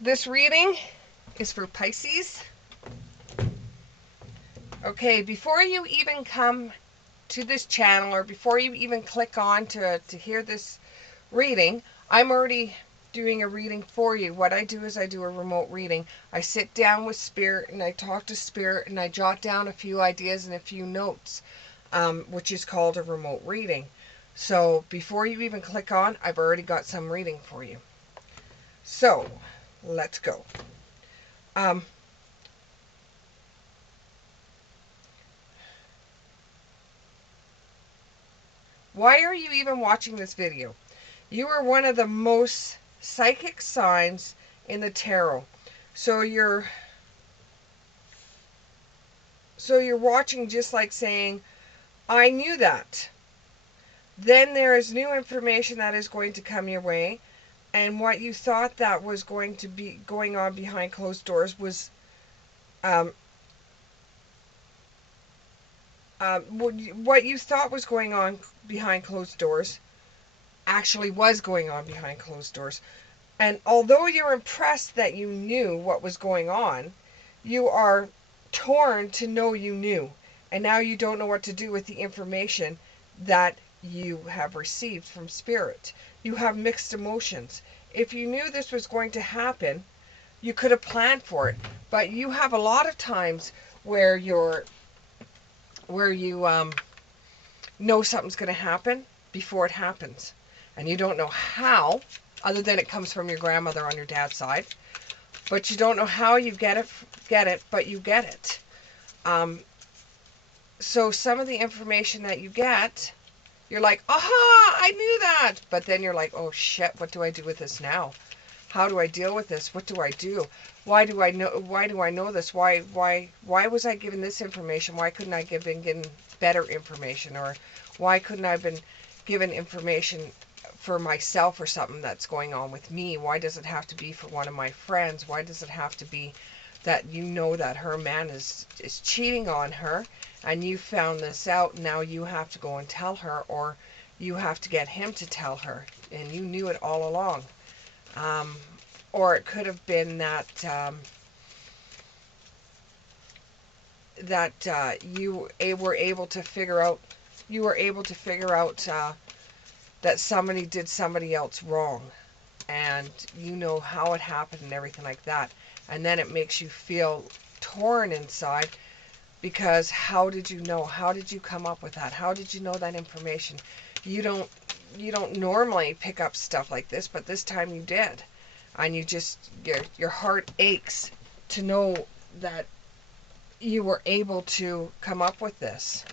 This reading is for Pisces. Okay, before you even come to this channel or before you even click on to hear this reading, I'm already doing a reading for you. What I do is I do a remote reading. I sit down with Spirit and I talk to Spirit and I jot down a few ideas and a few notes, which is called a remote reading. So before you even click on, I've already got some reading for you. So let's go. Why are you even watching this video? You are one of the most psychic signs in the tarot. So you're watching just like saying, I knew that. Then there is new information that is going to come your way, and what you thought that was going to be going on behind closed doors was um, what you thought was going on behind closed doors actually was going on behind closed doors. And although you're impressed that you knew what was going on, you are torn to know you knew. And now you don't know what to do with the information that you have received from Spirit. You have mixed emotions. If you knew this was going to happen, you could have planned for it. But you have a lot of times where you know something's going to happen before it happens. And you don't know how, other than it comes from your grandmother on your dad's side. But you don't know how you get it, but you get it. So some of the information that you get, you're like, aha, I knew that. But then you're like, oh shit, what do I do with this now? How do I deal with this? What do I do? Why do I know this? Why was I given this information? Why couldn't I have been given better information? Or why couldn't I have been given information for myself or something that's going on with me? Why does it have to be for one of my friends? Why does it have to be that you know that her man is cheating on her and you found this out, now you have to go and tell her, or you have to get him to tell her and you knew it all along? Or it could have been that you were able to figure out that somebody did somebody else wrong, and you know how it happened and everything like that. And then it makes you feel torn inside, because how did you know? How did you come up with that? How did you know that information? You don't normally pick up stuff like this, but this time you did. And you just, your heart aches to know that you were able to come up with this.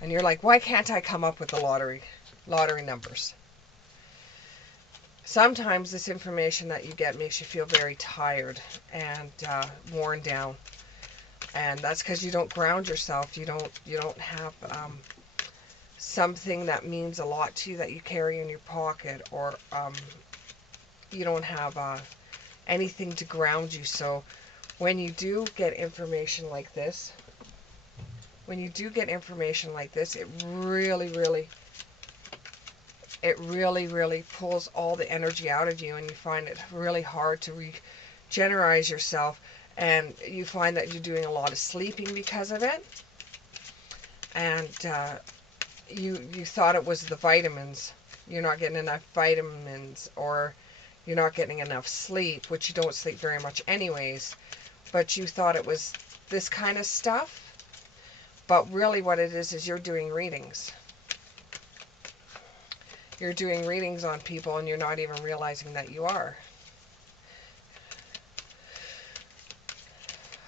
And you're like, why can't I come up with the lottery numbers? Sometimes this information that you get makes you feel very tired and worn down, and that's because you don't ground yourself. You don't have something that means a lot to you that you carry in your pocket, or you don't have anything to ground you. So when you do get information like this, it really pulls all the energy out of you, and you find it really hard to regenerate yourself, and you find that you're doing a lot of sleeping because of it. And you thought it was the vitamins. You're not getting enough vitamins, or you're not getting enough sleep, which you don't sleep very much anyways. But you thought it was this kind of stuff. But really what it is you're doing readings. You're doing readings on people, and you're not even realizing that you are.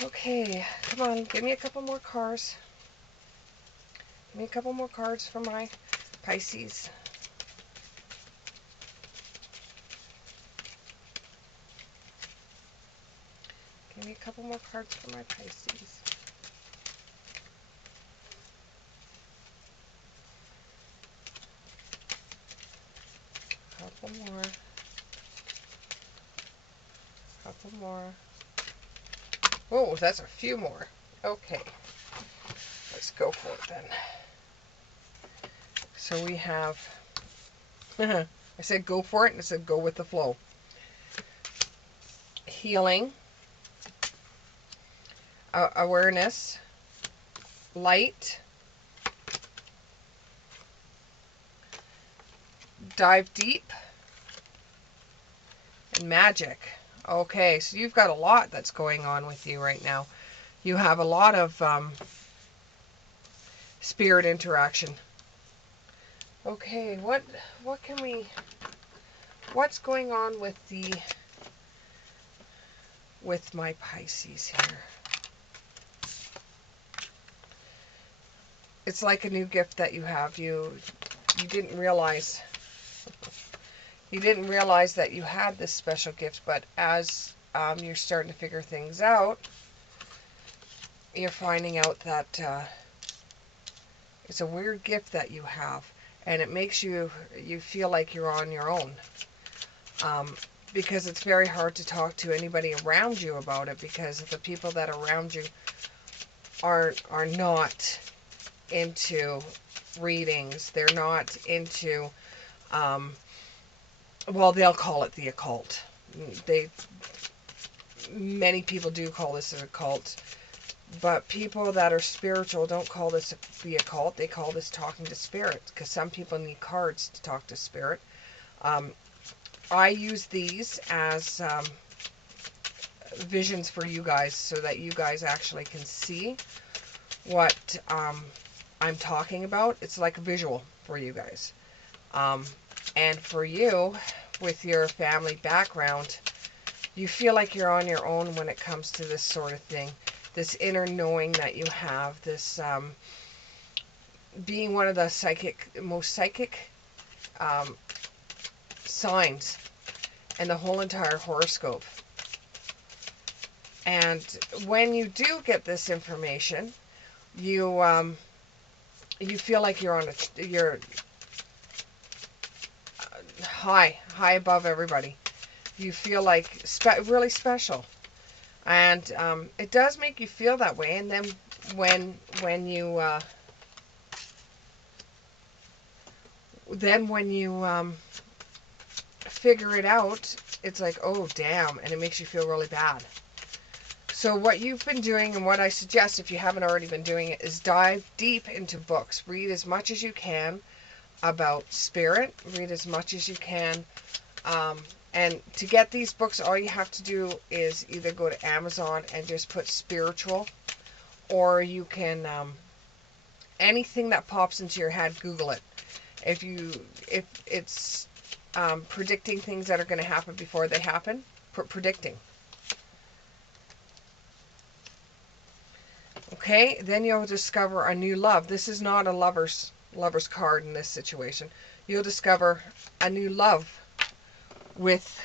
Okay, come on, give me a couple more cards. Give me a couple more cards for my Pisces. Give me a couple more cards for my Pisces. Couple more. Couple more. Oh, that's a few more. Okay. Let's go for it then. So we have, I said go for it, and I said go with the flow. healing, awareness, light, dive deep, and magic. Okay, so you've got a lot that's going on with you right now. You have a lot of spirit interaction. Okay, what can we, what's going on with my Pisces here? It's like a new gift that you have. You didn't realize that you had this special gift, but as you're starting to figure things out, you're finding out that it's a weird gift that you have, and it makes you feel like you're on your own, because it's very hard to talk to anybody around you about it, because the people that are around you are not into readings. They're not into well, they'll call it the occult. Many people do call this an occult, but people that are spiritual don't call this the occult. They call this talking to spirit, because some people need cards to talk to spirit. I use these as visions for you guys, so that you guys actually can see what I'm talking about. It's like a visual for you guys. And for you, with your family background, you feel like you're on your own when it comes to this sort of thing. This inner knowing that you have, this being one of the most psychic signs in the whole entire horoscope. And when you do get this information, you feel like you're high above everybody. You feel like really special, and it does make you feel that way. And then when you figure it out, it's like, oh damn, and it makes you feel really bad. So what you've been doing, and what I suggest if you haven't already been doing it, is dive deep into books. Read as much as you can about spirit. Read as much as you can. And to get these books, all you have to do is either go to Amazon and just put spiritual, or you can, anything that pops into your head, Google it. If it's predicting things that are going to happen before they happen, predicting. Okay, then you'll discover a new love. This is not a lover's card in this situation. You'll discover a new love with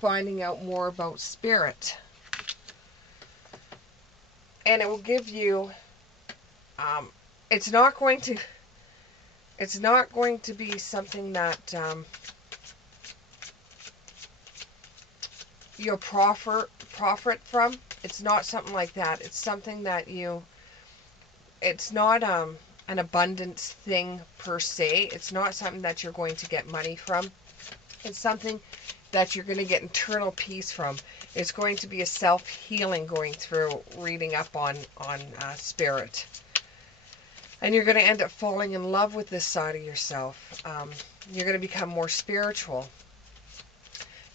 finding out more about spirit. And it will give you, it's not going to be something that you'll profit from. It's not something like that. It's something that it's not an abundance thing per se. It's not something that you're going to get money from. It's something that you're going to get internal peace from. It's going to be a self-healing going through reading up on spirit. And you're going to end up falling in love with this side of yourself. You're going to become more spiritual.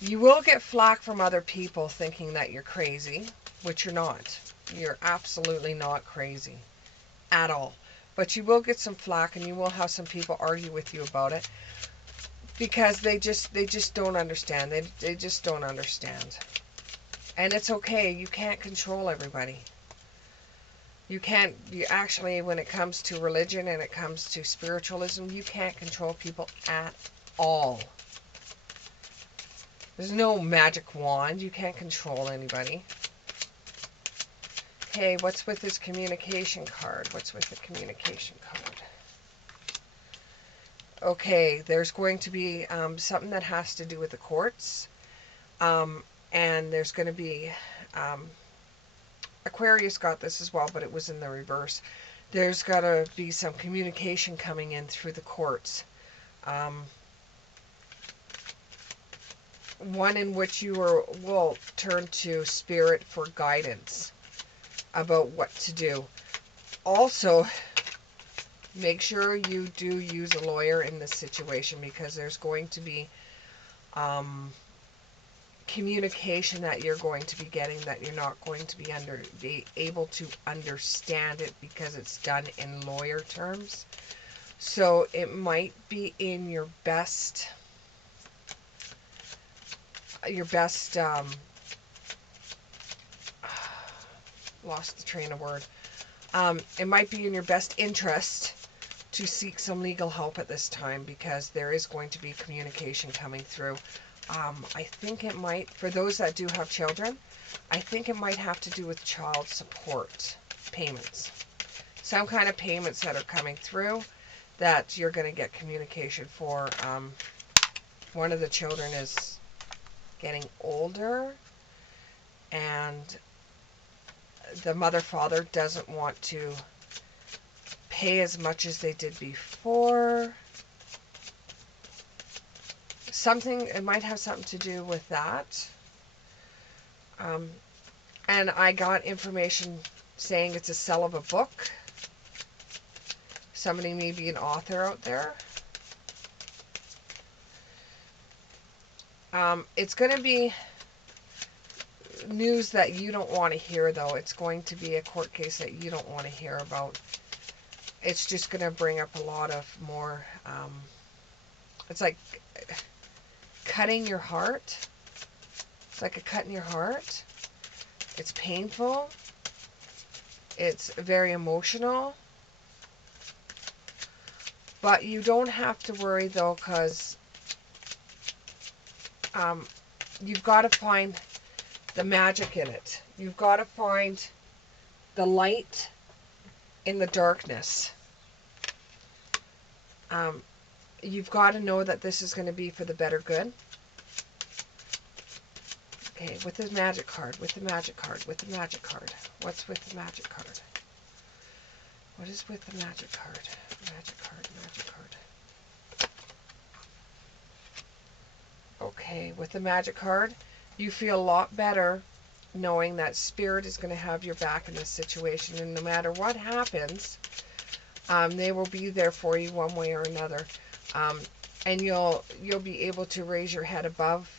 You will get flack from other people thinking that you're crazy, which you're not. You're absolutely not crazy at all. But you will get some flack, and you will have some people argue with you about it, because they just don't understand. They just don't understand. And it's okay. You can't control everybody. You actually, when it comes to religion and it comes to spiritualism, you can't control people at all. There's no magic wand. You can't control anybody. Okay, what's with this communication card? What's with the communication card? Okay, there's going to be something that has to do with the courts. And there's going to be... Aquarius got this as well, but it was in the reverse. There's got to be some communication coming in through the courts. one in which you will turn to spirit for guidance about what to do. Also, make sure you do use a lawyer in this situation, because there's going to be communication that you're going to be getting that you're not going to be able to understand it, because it's done in lawyer terms. So it might be in your best lost the train of word. It might be in your best interest to seek some legal help at this time, because there is going to be communication coming through. I think it might, for those that do have children, I think it might have to do with child support payments. Some kind of payments that are coming through that you're going to get communication for. One of the children is getting older, and the mother-father doesn't want to pay as much as they did before. It might have something to do with that. And I got information saying it's a sell of a book. Somebody may be an author out there. It's going to be news that you don't want to hear, though. It's going to be a court case that you don't want to hear about. It's just going to bring up a lot of more, it's like cutting your heart. It's like a cut in your heart. It's painful. It's very emotional. But you don't have to worry, though, because you've got to find the magic in it. You've got to find the light in the darkness. You've got to know that this is going to be for the better good. Okay, with the magic card, with the magic card, with the magic card. What's with the magic card? What is with the magic card? Magic card, magic card. Okay, with the magic card, you feel a lot better knowing that Spirit is going to have your back in this situation, and no matter what happens, they will be there for you one way or another. And you'll be able to raise your head above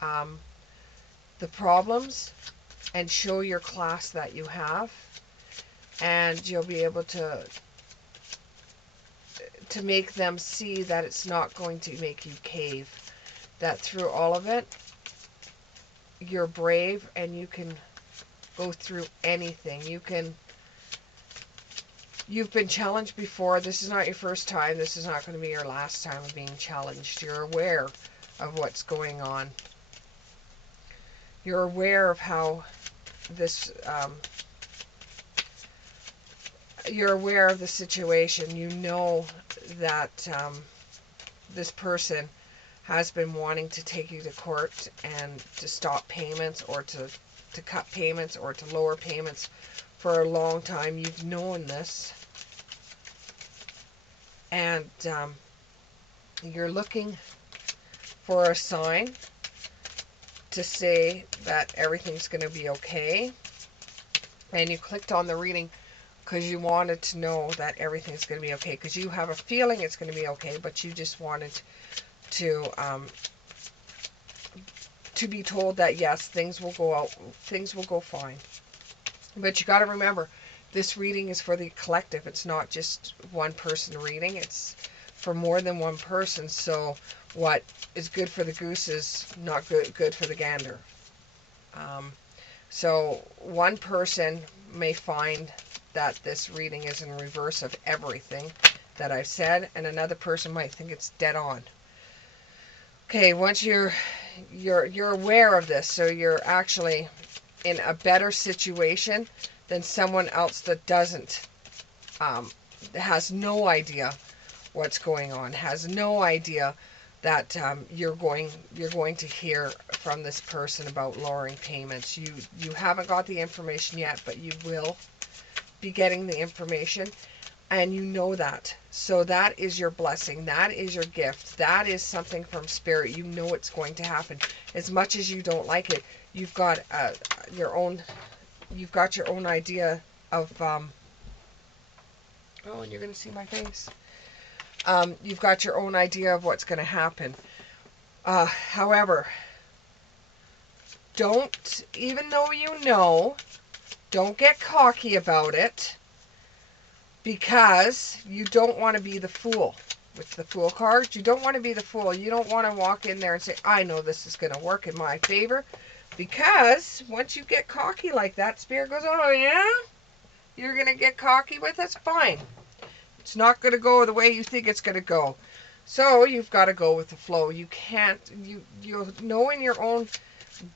the problems and show your class that you have, and you'll be able to make them see that it's not going to make you cave, that through all of it you're brave and you can go through anything. You've been challenged before. This is not your first time. This is not going to be your last time of being challenged. You're aware of what's going on. You're aware of how this, you're aware of the situation. You know that this person has been wanting to take you to court and to stop payments, or to cut payments, or to lower payments for a long time. You've known this. And you're looking for a sign to say that everything's going to be okay. And you clicked on the reading because you wanted to know that everything's going to be okay, because you have a feeling it's going to be okay, but you just wanted to be told that yes, things will go fine. But you got to remember, this reading is for the collective. It's not just one person reading. It's for more than one person. So what is good for the goose is not good for the gander. So one person may find that this reading is in reverse of everything that I've said, and another person might think it's dead on. Okay, once you're aware of this, so you're actually in a better situation than someone else that doesn't, has no idea what's going on, has no idea that you're going to hear from this person about lowering payments. You haven't got the information yet, but you will be getting the information. And you know that. So that is your blessing. That is your gift. That is something from Spirit. You know it's going to happen. As much as you don't like it, you've got your own. You've got your own idea of. Oh, and you're going to see my face. You've got your own idea of what's going to happen. However, don't, even though you know, don't get cocky about it, because you don't want to be the fool. With the Fool card, you don't want to be the fool. You don't want to walk in there and say, I know this is going to work in my favor. Because once you get cocky like that, Spirit goes, oh yeah? You're going to get cocky with us? Fine. It's not going to go the way you think it's going to go. So you've got to go with the flow. You can't, you know in your own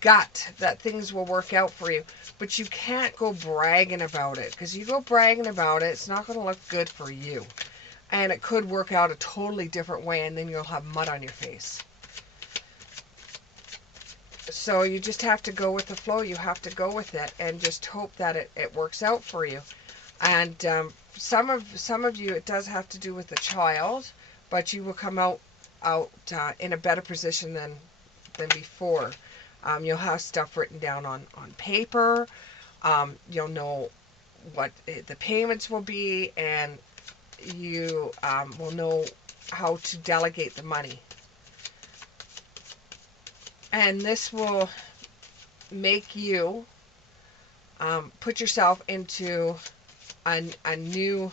gut that things will work out for you. But you can't go bragging about it. Because you go bragging about it, it's not going to look good for you. And it could work out a totally different way, and then you'll have mud on your face. So you just have to go with the flow. You have to go with it and just hope that it works out for you. And some of you, it does have to do with the child, but you will come out in a better position than before. You'll have stuff written down on paper. You'll know what the payments will be, and you will know how to delegate the money. And this will make you put yourself into a new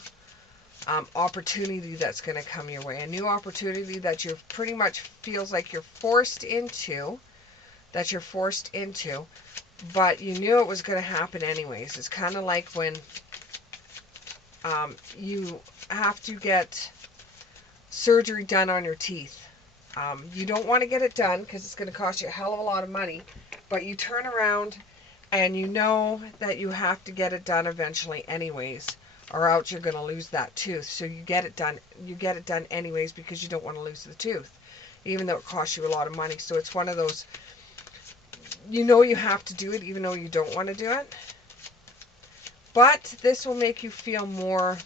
opportunity that's going to come your way. A new opportunity that you pretty much feels like you're forced into. But you knew it was going to happen anyways. It's kind of like when you have to get surgery done on your teeth. You don't want to get it done because it's going to cost you a hell of a lot of money, but you turn around and you know that you have to get it done eventually anyways, or else you're going to lose that tooth. So you get it done. You get it done anyways because you don't want to lose the tooth, even though it costs you a lot of money. So it's one of those, you know you have to do it even though you don't want to do it. But this will make you feel more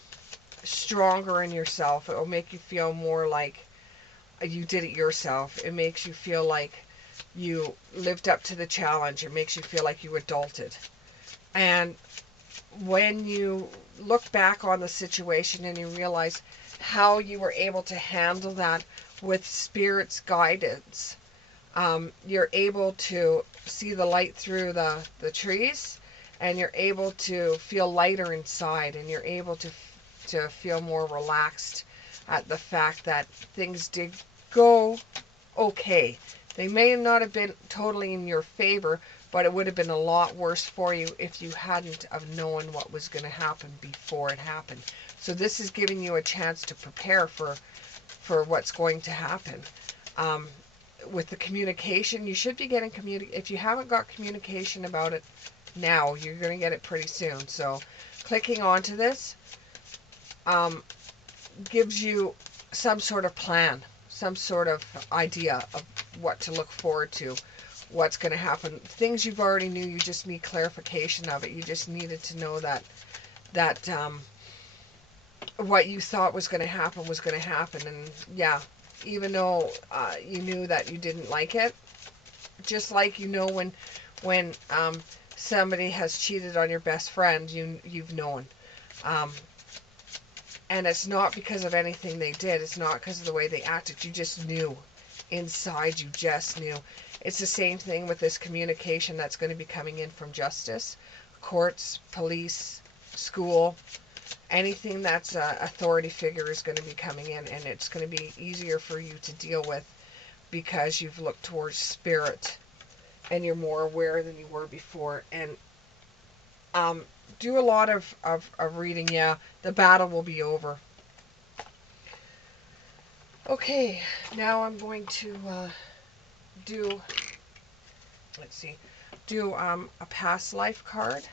stronger in yourself. It will make you feel more like you did it yourself. It makes you feel like you lived up to the challenge. It makes you feel like you adulted. And when you look back on the situation and you realize how you were able to handle that with Spirit's guidance, you're able to see the light through the trees, and you're able to feel lighter inside, and you're able to feel more relaxed at the fact that things did go okay. They may not have been totally in your favor, but it would have been a lot worse for you if you hadn't have known what was going to happen before it happened. So this is giving you a chance to prepare for what's going to happen. With the communication, you should be getting if you haven't got communication about it now, you're going to get it pretty soon. So clicking onto this gives you some sort of plan, some sort of idea of what to look forward to, what's going to happen. Things you've already knew, you just need clarification of it. You just needed to know that what you thought was going to happen was going to happen. And yeah, even though you knew that you didn't like it, just like you know when somebody has cheated on your best friend, you've known. And it's not because of anything they did. It's not because of the way they acted. You just knew. Inside, you just knew. It's the same thing with this communication that's going to be coming in from justice, courts, police, school. Anything that's an authority figure is going to be coming in, and it's going to be easier for you to deal with because you've looked towards Spirit and you're more aware than you were before. And do a lot of reading. Yeah, the battle will be over. Okay, now I'm going to do a past life card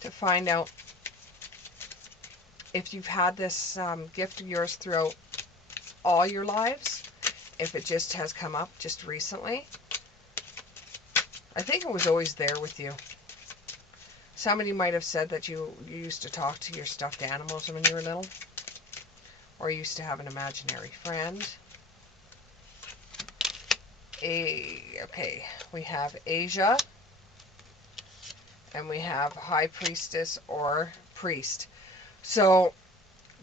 to find out if you've had this gift of yours throughout all your lives, if it just has come up just recently. I think it was always there with you. Somebody might have said that you used to talk to your stuffed animals when you were little. or used to have an imaginary friend. Okay, we have Asia, and we have High Priestess or Priest. So,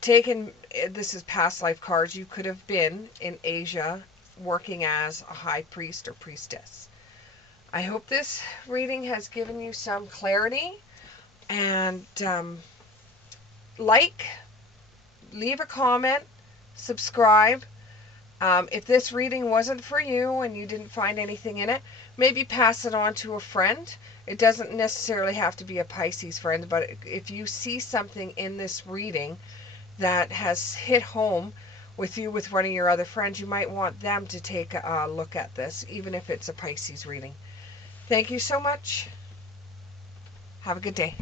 this is past life cards. You could have been in Asia working as a High Priest or Priestess. I hope this reading has given you some clarity, and leave a comment, subscribe. If this reading wasn't for you and you didn't find anything in it, maybe pass it on to a friend. It doesn't necessarily have to be a Pisces friend, but if you see something in this reading that has hit home with you with one of your other friends, you might want them to take a look at this, even if it's a Pisces reading. Thank you so much. Have a good day.